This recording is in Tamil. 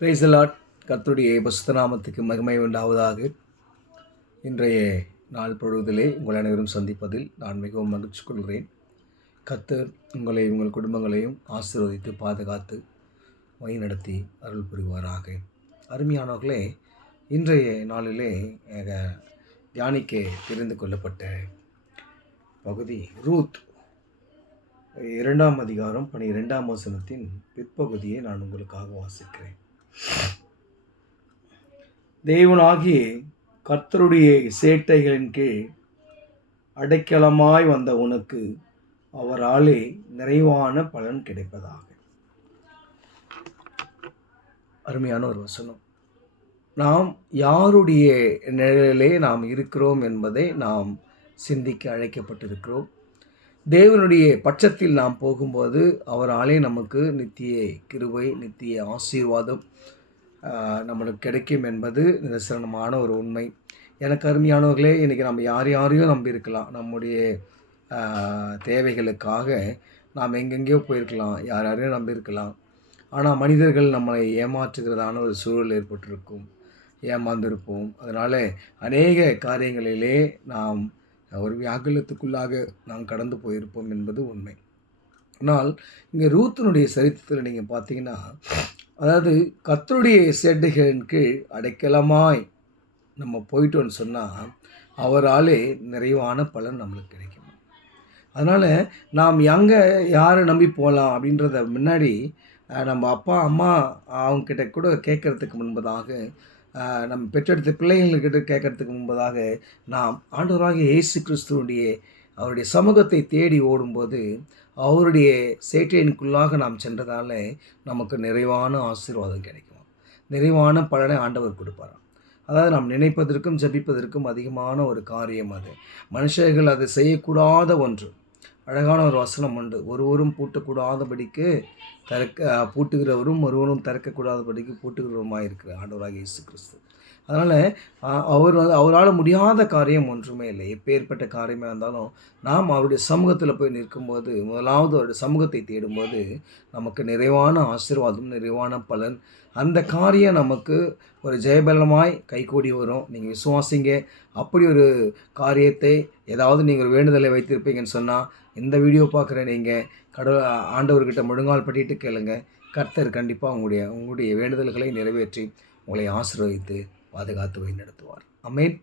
Praise the Lord. கர்த்தருடைய பரிசுத்த நாமத்துக்கு மகிமை உண்டாவதாக. இன்றைய நாள் பொழுதிலே உங்கள் அனைவரும் சந்திப்பதில் நான் மிகவும் மகிழ்ச்சி கொள்கிறேன். கர்த்தர் உங்களையும் உங்கள் குடும்பங்களையும் ஆசீர்வதித்து பாதுகாத்து வழிநடத்தி அருள் புரிவாராக. அருமையானவர்களே, இன்றைய நாளிலே தியானிக்க தெரிந்து கொள்ளப்பட்ட பகுதி ரூத் 2ஆம் அதிகாரம் 12ஆம் வசனத்தின் பிற்பகுதியை நான் உங்களுக்காக வாசிக்கிறேன். தேவனாகிய கர்த்தருடைய சேட்டைகளின் கீழ் அடைக்கலமாய் வந்த உனக்கு அவராலே நிறைவான பலன் கிடைப்பதாக. அருமையான ஒரு வசனம். நாம் யாருடைய நிழலிலே நாம் இருக்கிறோம் என்பதை நாம் சிந்திக்க அழைக்கப்பட்டிருக்கிறோம். தேவனுடைய பட்சத்தில் நாம் போகும்போது அவராலே நமக்கு நித்திய கிருபை, நித்திய ஆசீர்வாதம் நம்மளுக்கு கிடைக்கும் என்பது நிதர்சனமான ஒரு உண்மை. எனக்கு அருமையானவர்களே, இன்றைக்கி நம்ம யாரையும் நம்பியிருக்கலாம். நம்முடைய தேவைகளுக்காக நாம் எங்கெங்கேயோ போயிருக்கலாம், யாரையும் நம்பியிருக்கலாம். ஆனால் மனிதர்கள் நம்மளை ஏமாற்றுகிறதான ஒரு சூழல் ஏற்பட்டிருக்கும், ஏமாந்திருப்போம். அதனால் அநேக காரியங்களிலே நாம் ஒரு வியாகுலத்துக்குள்ளாக நாம் கடந்து போயிருப்போம் என்பது உண்மை. ஆனால் இங்கே ரூத்தினுடைய சரித்திரத்தில் நீங்கள் பார்த்தீங்கன்னா, அதாவது கர்த்தருடைய சேட்டைகளின் கீழ் அடைக்கலமாய் நம்ம போயிட்டோன்னு சொன்னால் அவராலே நிறைவான பலன் நம்மளுக்கு கிடைக்கும். அதனால் நாம் யாரை நம்பி போகலாம் அப்படின்றத முன்னாடி நம்ம அப்பா அம்மா அவங்கக்கிட்ட கூட கேட்குறதுக்கு முன்பதாக, நம்ம பெற்றெடுத்த பிள்ளைங்கள்கிட்ட கேட்குறதுக்கு முன்பதாக நாம் ஆண்டவராகிய இயேசு கிறிஸ்துவனுடைய அவருடைய சமூகத்தை தேடி ஓடும்போது அவருடைய சேட்டையினுக்குள்ளாக நாம் சென்றதால் நமக்கு நிறைவான ஆசீர்வாதம் கிடைக்கும், நிறைவான பலனை ஆண்டவர் கொடுப்பாராம். அதாவது நாம் நினைப்பதற்கும் ஜெபிப்பதற்கும் அதிகமான ஒரு காரியம் அது. மனுஷர்கள் அதை செய்யக்கூடாத ஒன்று. அழகான ஒரு வசனம் உண்டு. ஒருவரும் பூட்டக்கூடாதபடிக்கு பூட்டுகிறவரும் ஒருவரும் திறக்கக்கூடாதபடிக்கு பூட்டுகிறவருமாக இருக்கிற ஆண்டவராகிய இயேசு கிறிஸ்து. அதனால் அவரால் முடியாத காரியம் ஒன்றுமே இல்லை. எப்பேற்பட்ட காரியமாக இருந்தாலும் நாம் அவருடைய சமூகத்தில் போய் நிற்கும்போது, முதலாவது அவருடைய சமூகத்தை தேடும்போது நமக்கு நிறைவான ஆசீர்வாதம், நிறைவான பலன், அந்த காரியம் நமக்கு ஒரு ஜெயபலமாய் கைகூடி வரும். நீங்கள் விசுவாசிங்க. அப்படி ஒரு காரியத்தை ஏதாவது நீங்கள் ஒரு வேண்டுதலை வைத்திருப்பீங்கன்னு சொன்னால் இந்த வீடியோ பார்க்குற நீங்கள் ஆண்டவர்கிட்ட முழங்கால் பட்டிட்டு கேளுங்க. கர்த்தர் கண்டிப்பாக உங்களுடைய வேண்டுதல்களை நிறைவேற்றி உங்களை ஆசீர்வதித்து பாதுகாத்து வழி நடத்துவார். ஆமென்.